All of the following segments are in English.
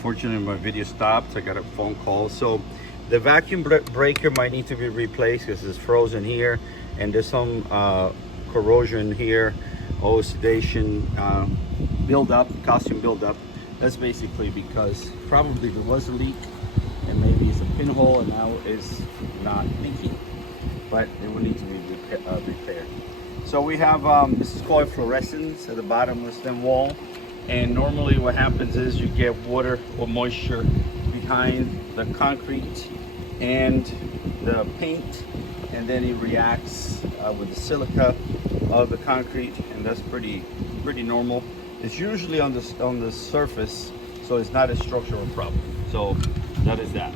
Unfortunately, my video stopped. I got a phone call. So the vacuum breaker might need to be replaced because it's frozen here, and there's some corrosion here, oxidation buildup, calcium buildup. That's basically because probably there was a leak, and maybe it's a pinhole, and now it's not leaking, but it will need to be repaired. So we have this is called fluorescence at the bottom of the stem wall, and normally what happens is you get water or moisture behind the concrete and the paint, and then it reacts with the silica of the concrete, and that's pretty normal. It's usually on the surface, so it's not a structural problem. So that is that.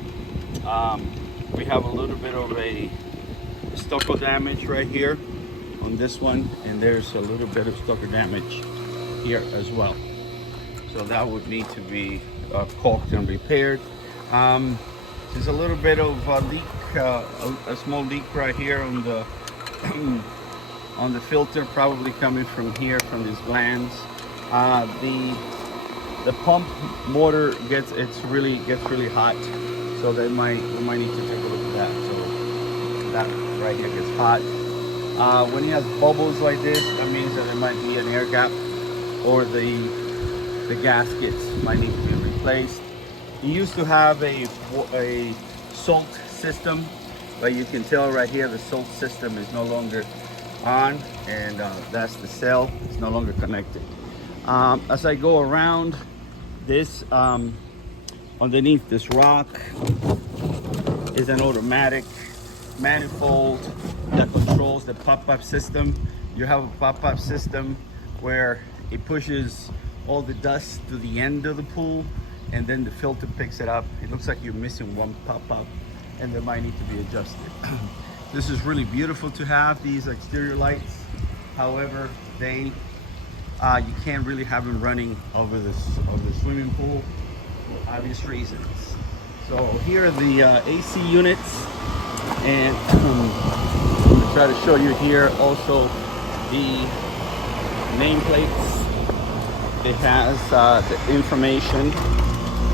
We have a little bit of a stucco damage right here on this one, and there's a little bit of stucco damage here as well. So that would need to be caulked and repaired. There's a little bit of a leak, a small leak right here on the on the filter, probably coming from here, from these glands. The pump motor gets really hot, so we might need to take a look at that. So that right here gets hot. When it has bubbles like this, that means that there might be an air gap, or the gaskets might need to be replaced. It used to have a salt system, but you can tell right here the salt system is no longer on, and that's the cell. It's no longer connected. As I go around this, underneath this rock is an automatic manifold that controls the pop-up system. You have a pop-up system where it pushes all the dust to the end of the pool, and then the filter picks it up. It looks like you're missing one pop-up, and they might need to be adjusted. This is really beautiful to have these exterior lights. However, you can't really have them running over the swimming pool for obvious reasons. So here are the AC units, and I'm going to try to show you here also the nameplates. It has the information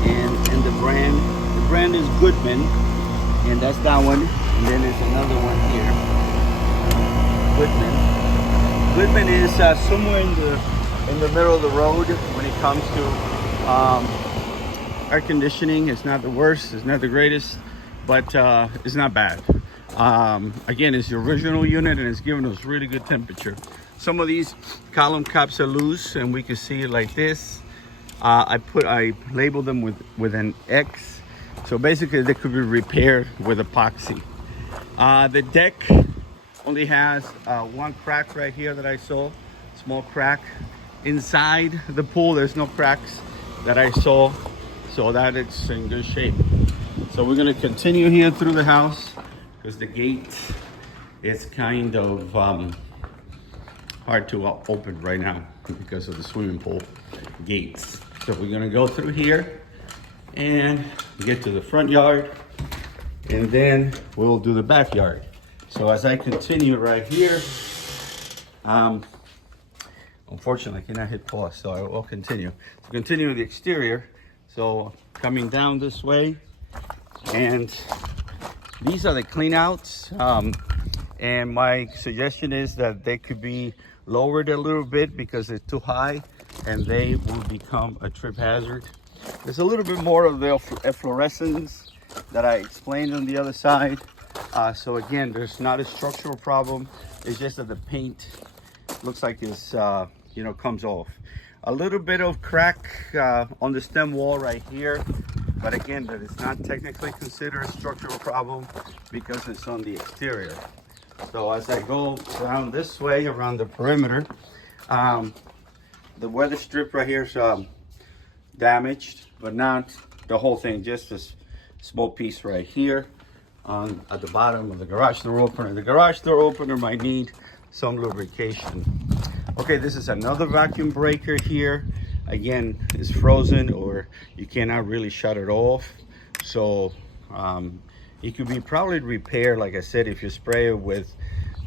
and the brand. The brand is Goodman, and that's that one. And then there's another one here, Goodman. Goodman is somewhere in the middle of the road when it comes to air conditioning. It's not the worst, it's not the greatest, but it's not bad. Again, it's the original unit, and it's giving us really good temperature. Some of these column caps are loose, and we can see it like this. I labeled them with an X, so basically they could be repaired with epoxy. The deck only has one crack right here that I saw, small crack. Inside the pool, there's no cracks that I saw, so that it's in good shape. So we're gonna continue here through the house, because the gate is kind of hard to open right now because of the swimming pool gates. So we're gonna go through here and get to the front yard, and then we'll do the backyard. So as I continue right here, unfortunately I cannot hit pause, so I will continue. So continue with the exterior. So coming down this way, and these are the clean outs. And my suggestion is that they could be lowered a little bit because they're too high, and they will become a trip hazard. There's a little bit more of the efflorescence that I explained on the other side. So again, there's not a structural problem. It's just that the paint looks like it's, comes off. A little bit of crack on the stem wall right here, but again, that is not technically considered a structural problem because it's on the exterior. So as I go around this way, around the perimeter, the weather strip right here is damaged, but not the whole thing, just this small piece right here at the bottom of the garage door opener. The garage door opener might need some lubrication. Okay, this is another vacuum breaker here. Again, it's frozen, or you cannot really shut it off. So it could be probably repaired, like I said, if you spray it with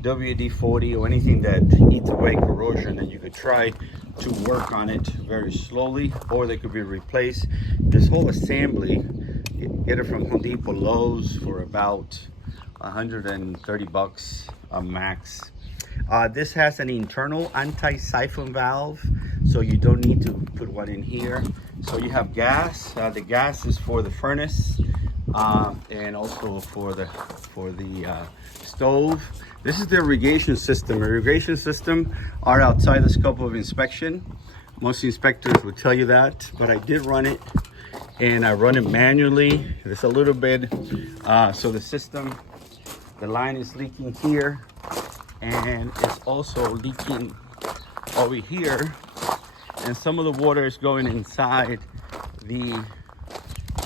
WD-40 or anything that eats away corrosion, and you could try to work on it very slowly, or they could be replaced. This whole assembly, get it from Home Depot, Lowe's for about 130 bucks a max. This has an internal anti-siphon valve, so you don't need to put one in here. So you have gas. The gas is for the furnace and also for the stove. This is the irrigation system. Irrigation system are outside the scope of inspection. Most inspectors would tell you that, but I did run it, and I run it manually. It's a little bit, so the system, the line is leaking here, and it's also leaking over here, and some of the water is going inside the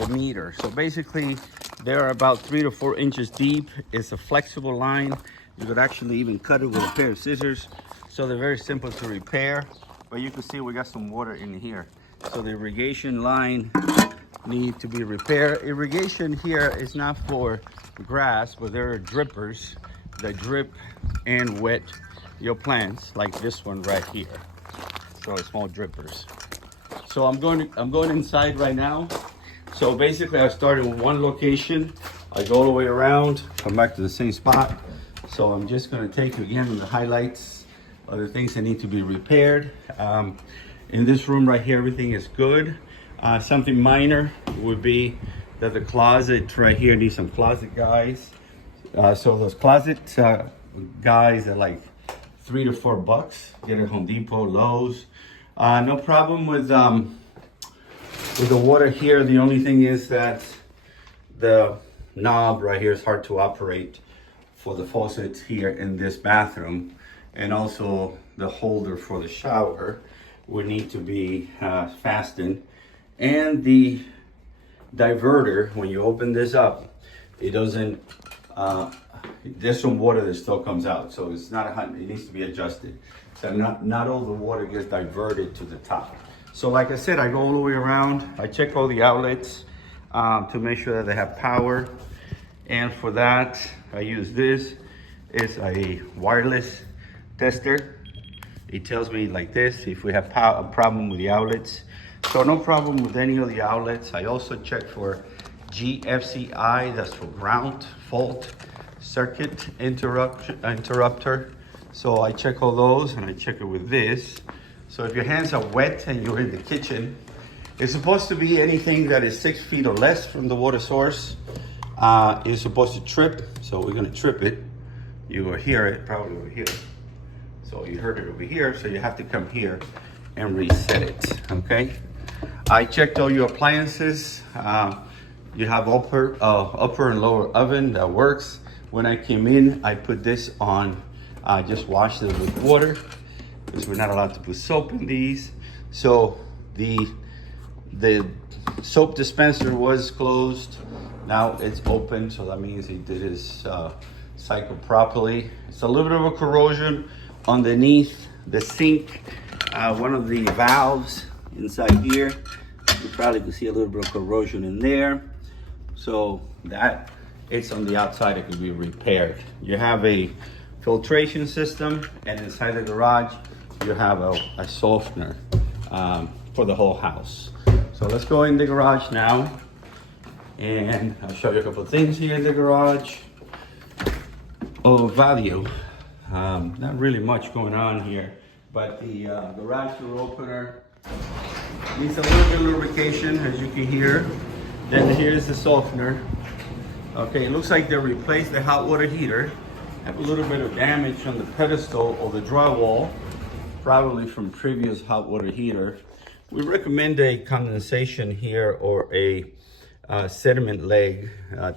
meter. So basically, they're about 3 to 4 inches deep. It's a flexible line. You could actually even cut it with a pair of scissors. So they're very simple to repair. But you can see we got some water in here. So the irrigation line need to be repaired. Irrigation here is not for grass, but there are drippers that drip and wet your plants, like this one right here. So small drippers. So I'm going inside right now. So basically I started in one location. I go all the way around, come back to the same spot. So I'm just going to take again the highlights of the things that need to be repaired. In this room right here, everything is good. Something minor would be that the closet right here needs some closet guys. So those closet guys are like 3 to 4 bucks. Get at Home Depot, Lowe's. No problem with the water here. The only thing is that the knob right here is hard to operate for the faucet here in this bathroom, and also the holder for the shower would need to be fastened, and the diverter, when you open this up, it doesn't there's some water that still comes out, so it's not it needs to be adjusted, so not all the water gets diverted to the top. So like I said, I go all the way around, I check all the outlets to make sure that they have power. And for that, I use this. It's a wireless tester. It tells me like this, if we have a problem with the outlets. So no problem with any of the outlets. I also check for GFCI, that's for ground fault circuit interrupter. So I check all those, and I check it with this. So if your hands are wet and you're in the kitchen, it's supposed to be anything that is 6 feet or less from the water source. You're supposed to trip, so we're gonna trip it. You will hear it probably over here. So you heard it over here, so you have to come here and reset it, okay? I checked all your appliances. You have upper and lower oven that works. When I came in, I put this on, just washed it with water, because we're not allowed to put soap in these. So the soap dispenser was closed. Now it's open, so that means he did his cycle properly. It's a little bit of a corrosion underneath the sink. One of the valves inside here, you probably can see a little bit of corrosion in there. So that, it's on the outside, it can be repaired. You have a filtration system, and inside the garage, you have a softener for the whole house. So let's go in the garage now, and I'll show you a couple of things here in the garage. Value, not really much going on here, but the garage door opener needs a little bit of lubrication, as you can hear. Then here's the softener. Okay, it looks like they replaced the hot water heater. Have a little bit of damage on the pedestal or the drywall, probably from previous hot water heater. We recommend a condensation here or a sediment leg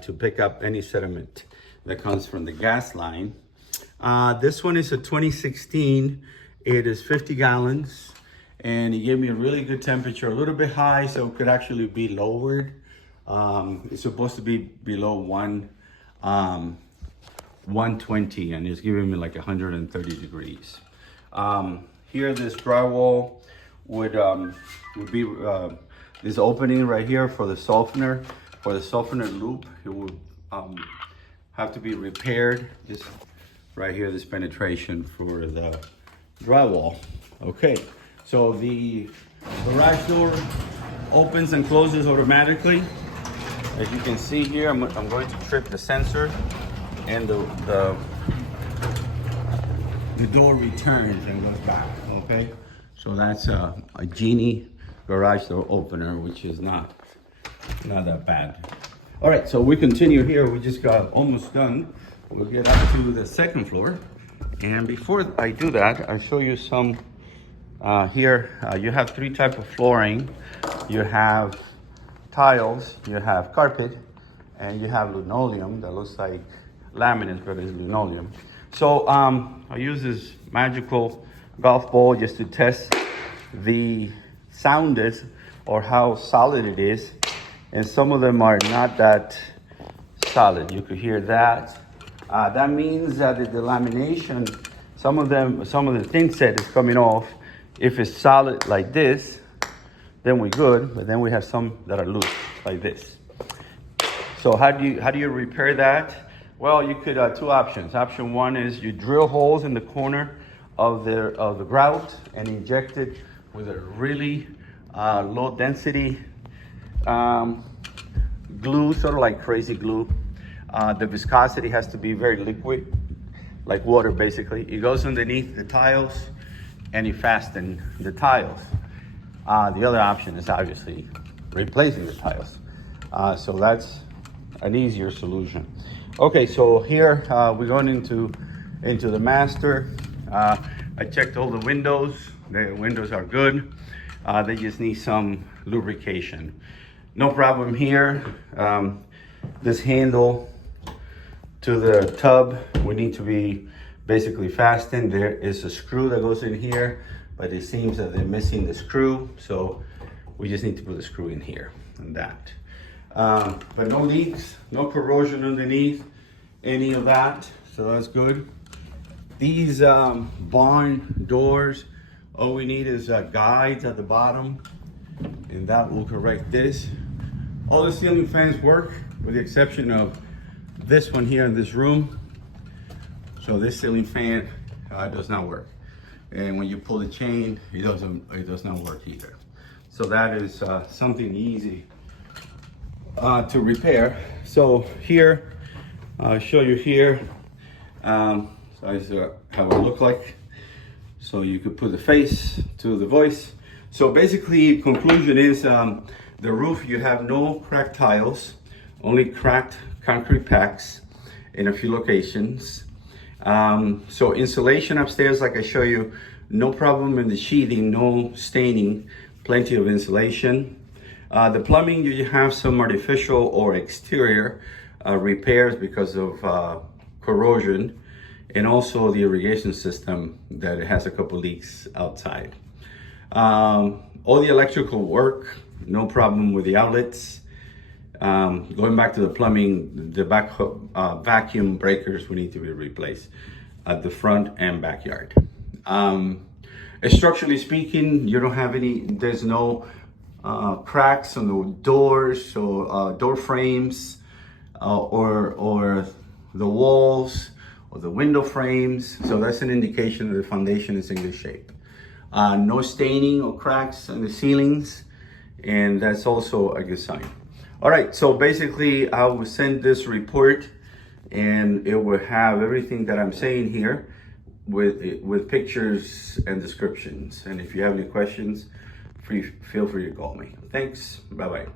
to pick up any sediment that comes from the gas line. This one is a 2016. It is 50 gallons, and it gave me a really good temperature, a little bit high, so it could actually be lowered. It's supposed to be below 120, and it's giving me like 130 degrees. Here, this drywall would be this opening right here for the softener. For the softener loop, it would have to be repaired. This right here, this penetration for the drywall. Okay, So the garage door opens and closes automatically. As you can see here, I'm going to trip the sensor, and the door returns and goes back, okay? So that's a Genie garage door opener, which is not that bad. All right, so we continue here. We just got almost done. We'll get up to the second floor. And before I do that, I'll show you some here. You have three types of flooring. You have tiles, you have carpet, and you have linoleum that looks like laminate, but it's linoleum. So I use this magical golf ball just to test the soundness or how solid it is. And some of them are not that solid. You could hear that. That means that the lamination, some of the thin set is coming off. If it's solid like this, then we're good. But then we have some that are loose like this. So how do you repair that? Well, you could two options. Option one is you drill holes in the corner of the grout and inject it with a really low density glue, sort of like crazy glue. The viscosity has to be very liquid, like water basically. It goes underneath the tiles and you fasten the tiles. The other option is obviously replacing the tiles. So that's an easier solution. Okay, so here we're going into the master. I checked all the windows. The windows are good. They just need some lubrication. No problem here. This handle to the tub would need to be basically fastened. There is a screw that goes in here, but it seems that they're missing the screw. So we just need to put the screw in here and that. But no leaks, no corrosion underneath any of that, so that's good. These barn doors, all we need is guides at the bottom, and that will correct this. All the ceiling fans work with the exception of this one here in this room. So this ceiling fan does not work, and when you pull the chain, it does not work either. So that is something easy to repair. So here, I'll show you here. So this is how it look like. So you could put the face to the voice. So basically, conclusion is the roof, you have no cracked tiles, only cracked concrete packs in a few locations. So insulation upstairs, like I show you, no problem in the sheathing, no staining, plenty of insulation. The plumbing, you have some artificial or exterior repairs because of corrosion, and also the irrigation system that it has a couple leaks outside. All the electrical work, no problem with the outlets. Going back to the plumbing, the vacuum breakers will need to be replaced at the front and backyard. Structurally speaking, you don't have there's no cracks on the doors or door frames or the walls or the window frames. So that's an indication that the foundation is in good shape. No staining or cracks on the ceilings, and that's also a good sign. All right, so basically I will send this report and it will have everything that I'm saying here with pictures and descriptions. And if you have any questions, feel free to call me. Thanks, bye-bye.